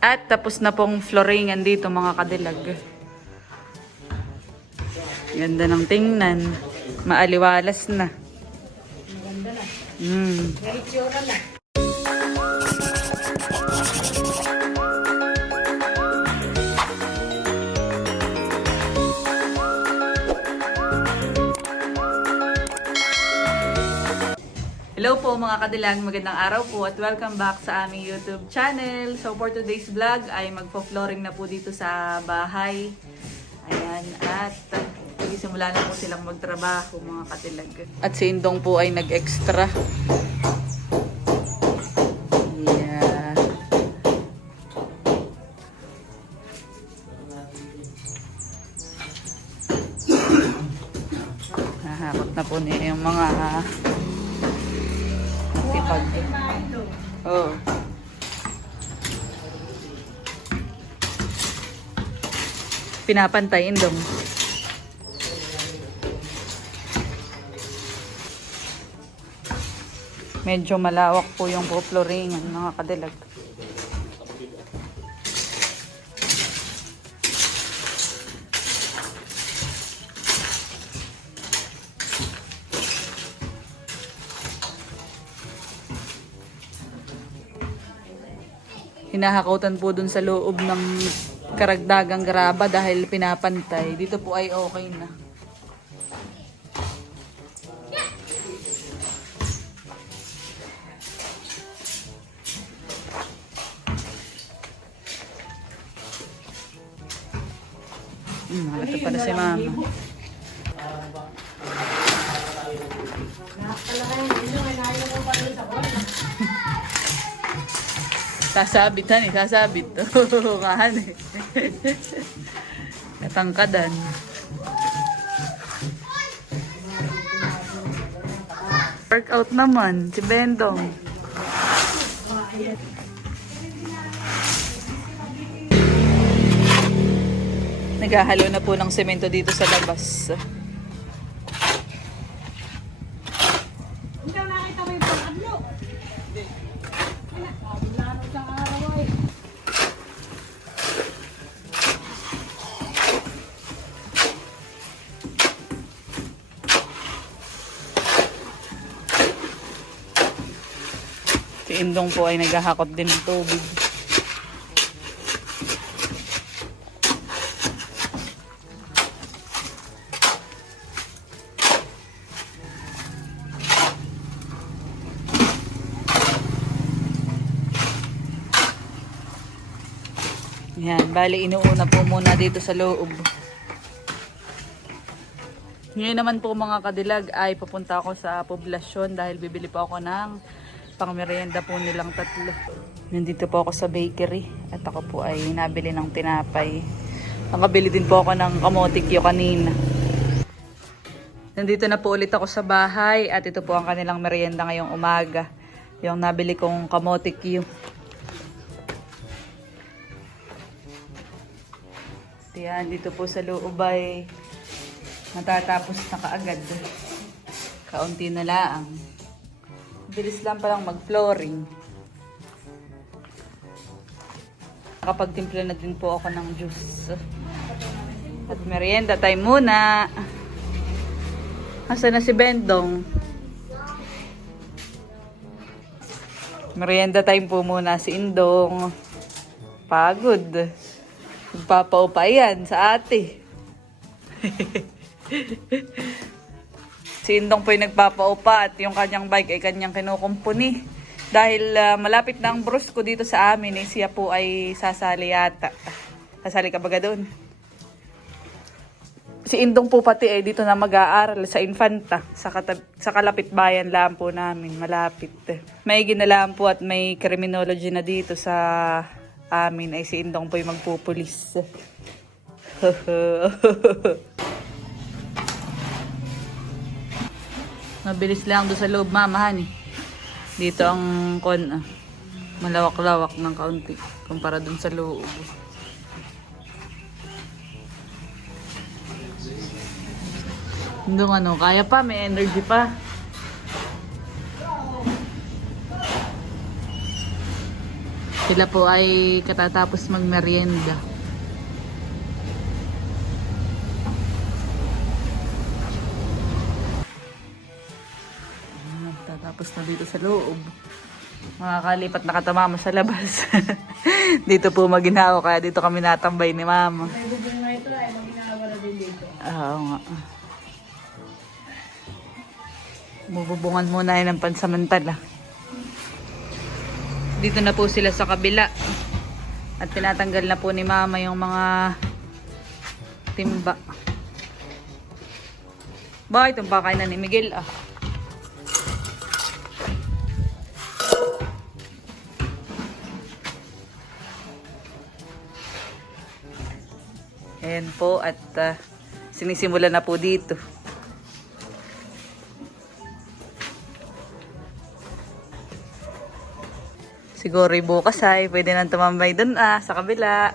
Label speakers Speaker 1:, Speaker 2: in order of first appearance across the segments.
Speaker 1: At tapos na pong floringan dito mga kadilag. Ganda ng tingnan. Maaliwalas na.
Speaker 2: Maganda na.
Speaker 1: Mm.
Speaker 2: May na.
Speaker 1: Po mga kadilag, magandang araw po at welcome back sa aming YouTube channel. So for today's vlog ay magpo-flooring na po dito sa bahay. Ayan, at simula na po silang magtrabaho mga kadilag. At si Indong po ay nag-extra. Yeah. Nahakot na po niya yung mga Oh. Pinapantay, Indong. Medyo malawak po yung flooring mga kadilag. Hinahakutan po dun sa loob ng karagdagang graba dahil pinapantay. Dito po ay okay na. Hmm, halata pala si mama. Sasabitan eh, sasabit. Kahan eh. Katangkadan. Workout naman, si Bendong. Naghahalo na po ng semento dito sa labas. Si Indong po ay naghahakot din ng tubig. Yan, bali inuuna po muna dito sa loob. Ngayon naman po mga kadilag ay papunta ako sa poblasyon dahil bibili po ako ng pangmerienda po nilang tatlo. Nandito po ako sa bakery at ako po ay nabili ng tinapay. Nakabili din po ako ng kamotikyo kanina. Nandito na po ulit ako sa bahay at ito po ang kanilang merienda ngayong umaga. Yung nabili kong kamotikyo. Yan, dito po sa loob ay matatapos na kaagad. Kaunti na lang. Bilis lang palang mag-flooring. Nakapagtimpla na din po ako ng juice. At merienda time muna. Asa na si Bendong? Merienda time po muna si Indong. Pagod. Magpapaupa yan sa ate. si Indong po yung nagpapaupa at yung kanyang bike ay kanyang kinukumpuni. Dahil ah, malapit na ang brusko dito sa amin, eh, siya po ay sasali yata. Sasali ka baga doon? Si Indong po pati eh, dito na mag-aaral sa Infanta, sa, sa kalapit bayan lang po namin, malapit. May ginalaan po at may criminology na dito sa amin ay si Indong po yung magpupulis. Mabilis lang doon sa loob, mamahan eh. Dito ang kon, ah, malawak-lawak ng kaunti kumpara doon sa loob. Doon ano, kaya pa, may energy pa. Sila po ay katatapos magmerienda. Tatapos na dito sa loob. Makakalipat na katamama sa labas. dito po maginawa kaya dito kami natambay ni mama.
Speaker 2: Ay, bubong na ito ay maginawa na din dito.
Speaker 1: Oo nga. Bububungan muna yun ng pansamantala. Dito na po sila sa kabila. At tinatanggal na po ni mama yung mga timba. Ba, itong pakay na ni Miguel ah. Ayan po at ah, sinisimula na po dito. Siguro bukas ay pwede nang tumambay dun ah, sa kabila.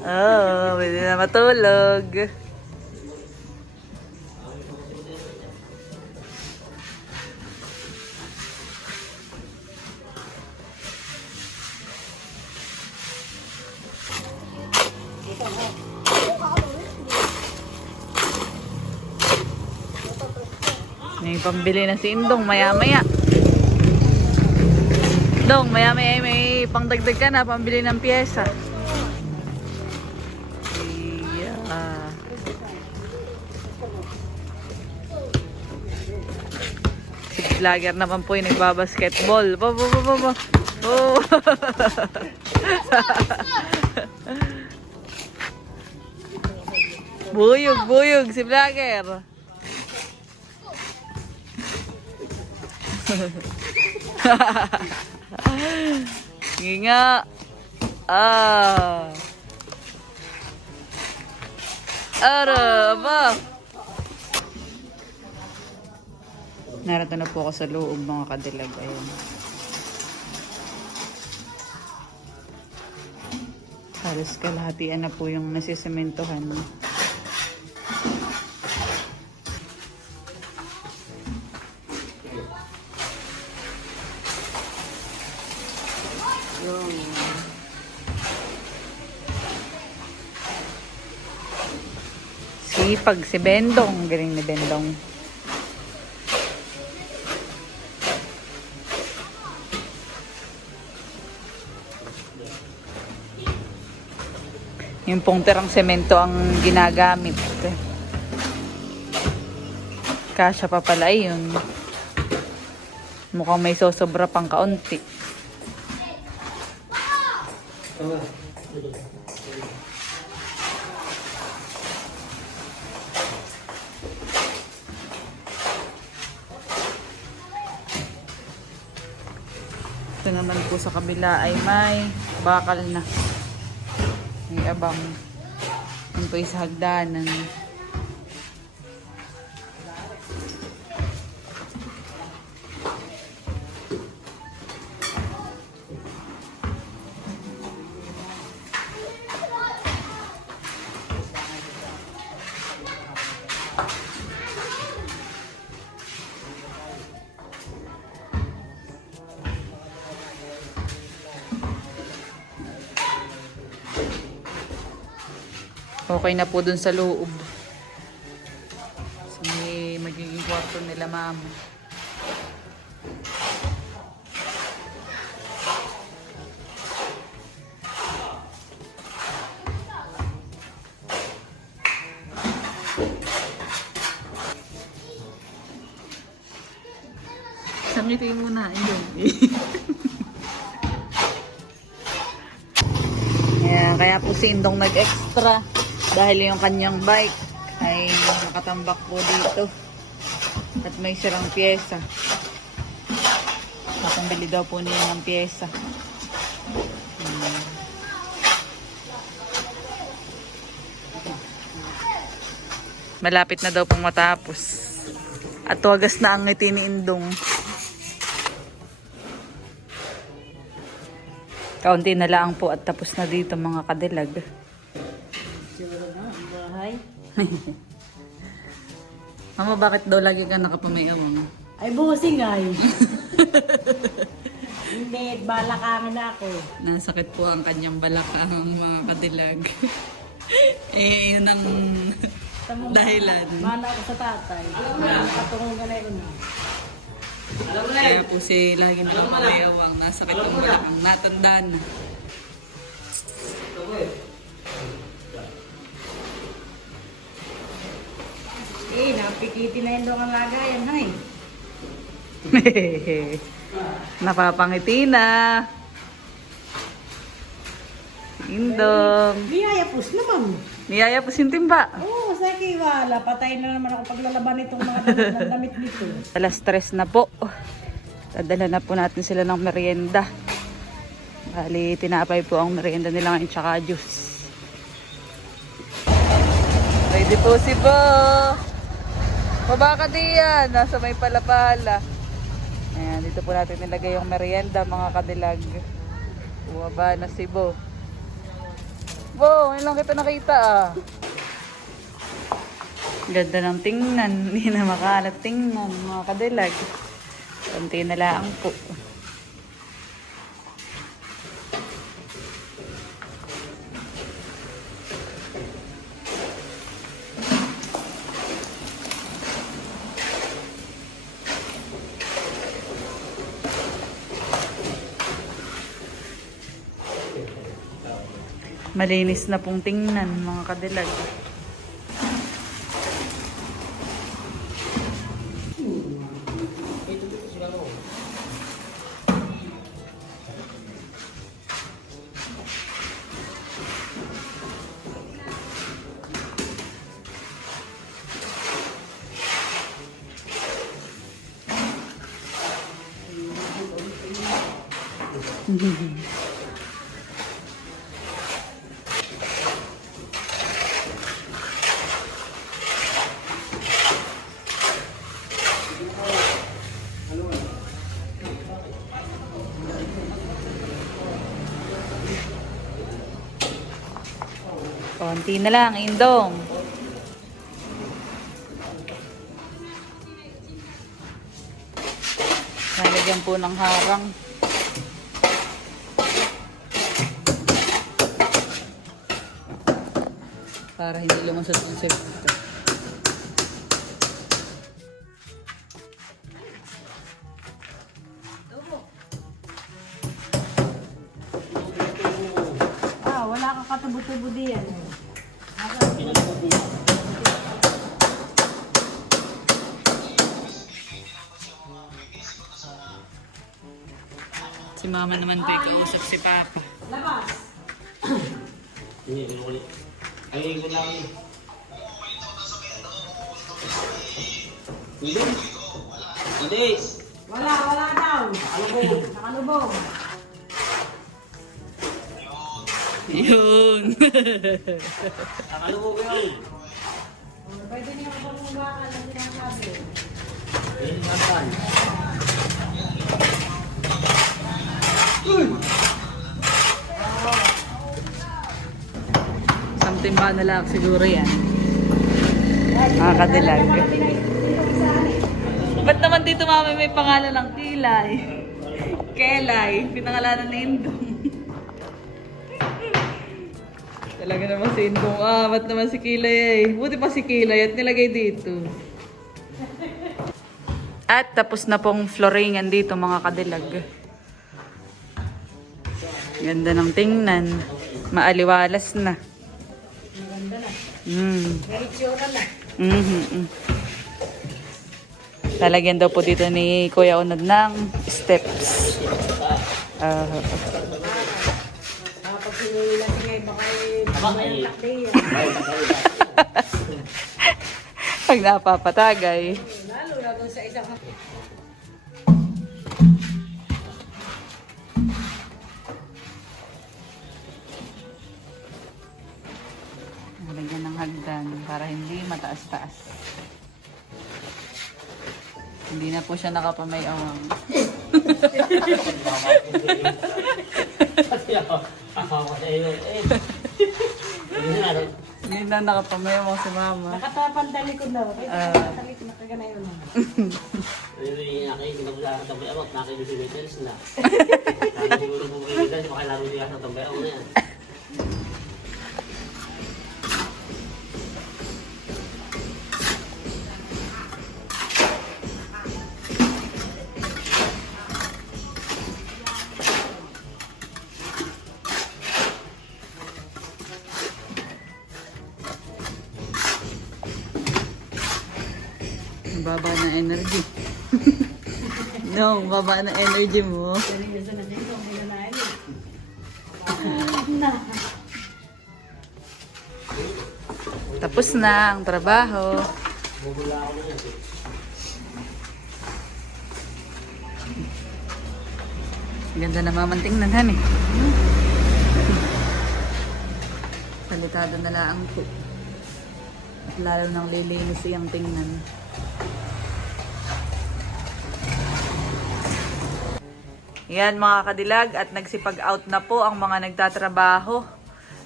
Speaker 1: Oo, oh, pwede na matulog. May pambili na si Indong maya-maya. Dong, maya-maya may pangdagdag ka na, pambili ng pyesa. Yeah. Si vlogger naman po yung nagbabasketball. Bo, bo, bo, bo, bo. Oh. buyog, buyog si vlogger. Sige nga. Ah. Ara, ba? Narito na po ako sa loob mga kadilag. Ayan. Halos kalahatian na po yung nasisementohan. Sipag si Bendong. Galing ni Bendong. Yung pong semento ang ginagamit. Kasya pa pala yun. Mukhang may sosobra pang kaunti. Ito naman po sa kabila ay may bakal na. May abang. Yun po yung sa hagdanan. Okay na po dun sa loob. So, may magiging kwarto nila mama. Sangitin mo na, ayun. Kaya po si Indong nag-extra dahil yung kanyang bike ay nakatambak po dito at may sirang pyesa. Nakambili daw po niya ng pyesa. Malapit na daw pong matapos. At wagas na ang ngiti ni Indong. Kaunti na lang po at tapos na dito mga kadilag.
Speaker 2: Siguro na, ang bahay.
Speaker 1: Mama, bakit daw lagi ka nakapamayawang?
Speaker 2: Ay, busing ay. Hindi, balakangin na ako.
Speaker 1: Nasakit po ang kanyang balakang mga kadilag. eh, yun ang
Speaker 2: Tamo-
Speaker 1: dahilan.
Speaker 2: Mana ako sa tatay. Nakatungo ka na yun.
Speaker 1: Kaya po si lagi na mayawang nasakit ang balakang. Natandaan na.
Speaker 2: Eh, napikiti na yun doon ang lagayan, hay.
Speaker 1: Napapangiti na. Indong.
Speaker 2: Niyayapos naman.
Speaker 1: Niyaya po yung timba.
Speaker 2: Oo, oh, sa kiwala. Patay na naman ako paglalaban nitong mga damit, nito.
Speaker 1: Alas tres na po. Dadala na po natin sila ng merienda. Bali, tinapay po ang merienda nila ngayon tsaka juice. Ready po si Bo. Baba ka diyan. Nasa may palapala. Ayan, dito po natin nilagay yung merienda mga kadilag. Bumaba na si Bo. Bo, ngayon lang kita nakita ah. Ganda ng tingnan. Hindi na makalat tingnan mga kadilag. Kunti na lang po. Malinis na pong tingnan mga kadilag. Konti na lang, indong. Nalagyan po ng harang. Para hindi lumusot ang safety.
Speaker 2: Katubo-tubo diyan.
Speaker 1: Si mama naman po kausap si papa.
Speaker 2: Labas.
Speaker 3: Hindi, hindi ko Ay, ko lang. Hindi. Hindi.
Speaker 2: Wala, wala daw.
Speaker 3: Nakalubog.
Speaker 2: Nakalubog.
Speaker 1: Yun.
Speaker 3: Nakalubog yun.
Speaker 2: Oh, Pwede niyo ako bumaba ng sinasabi.
Speaker 3: Ayun, masan.
Speaker 1: Something ba na lang siguro yan. Mga kadilag. Ba't naman dito mami may pangalan ng kilay? Kelay. Pinangalanan ni Indong. Talaga naman si Indong. Ah, ba't naman si Kilay eh? Buti pa si Kilay at nilagay dito. At tapos na pong floringan dito mga kadilag. Ganda ng tingnan. Maaliwalas na. Mm.
Speaker 2: May na.
Speaker 1: Mhm. Lalagyan daw po dito ni Kuya Unod ng steps. Ah,
Speaker 2: Kapag sinuwi na sige, baka eh, may takdi yan.
Speaker 1: Pag napapatagay.
Speaker 2: Lalo na sa isang
Speaker 1: Lalagyan ng hagdan para hindi mataas-taas. Hindi na po siya nakapamayawang.
Speaker 3: Kasi ako, ako sa iyo. Eh. Hindi na.
Speaker 1: Hindi na nakapamayawang si mama.
Speaker 2: nakatapan talikod na.
Speaker 1: Ah.
Speaker 2: nakatalikod na kagana yun.
Speaker 3: Ano yung aking kinabula sa tambay ako, nakin si Metals na. Kayo dyan, makilaro siya sa tambay ako na yan.
Speaker 1: Ang baba ng energy mo.
Speaker 2: Sa nandito, ang pinanayan eh.
Speaker 1: Tapos na ang trabaho.
Speaker 3: Na.
Speaker 1: Ganda na mamantingnan, han eh. Palitado na lang po. At lalo nang lilinis iyang tingnan. Yan mga kadilag at nagsipag-out na po ang mga nagtatrabaho.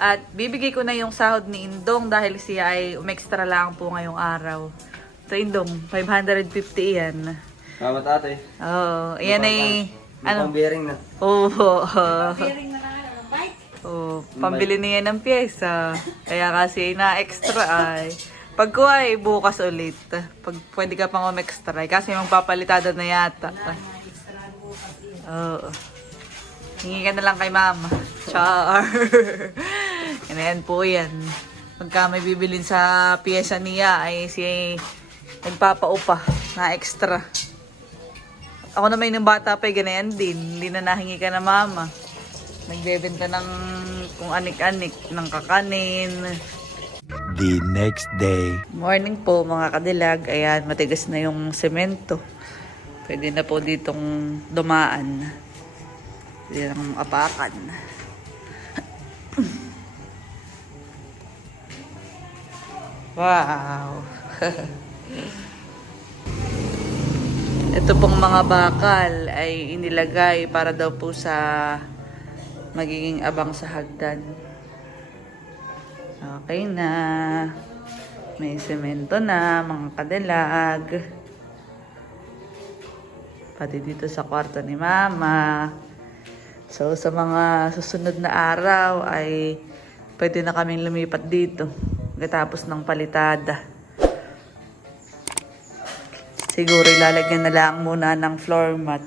Speaker 1: At bibigay ko na yung sahod ni Indong dahil siya ay umextra lang po ngayong araw. So Indong, 550 yan.
Speaker 4: Salamat ate.
Speaker 1: Oo, yan ay...
Speaker 4: Ano?
Speaker 1: Ano?
Speaker 4: bearing na.
Speaker 1: Oo.
Speaker 2: Hearing na na ng bike.
Speaker 1: Oh, pambili niya ng pyesa. Kaya kasi na-extra ay. Pag ko ay bukas ulit. Pag pwede ka pang umextra ay. Kasi magpapalitada na yata. Oo. Hingi ka na lang kay mama. Char. yan na yan po yan. Pagka may bibilin sa pyesa niya ay si nagpapaupa na extra. Ako naman yung bata pa, eh, ganayan din. Hindi na nahingi ka na mama. Nagbebenta ng kung anik-anik, ng kakanin.
Speaker 5: the next day.
Speaker 1: Morning po mga kadilag. Ayan, matigas na yung semento. Pwede na po ditong dumaan. Pwede nang apakan. Wow! Ito pong mga bakal ay inilagay para daw po sa magiging abang sa hagdan. Okay na. May semento na, mga kadilag. Pati dito sa kwarto ni Mama. So, sa mga susunod na araw ay pwede na kaming lumipat dito. Pagkatapos ng palitada. Siguro ilalagyan na lang muna ng floor mat.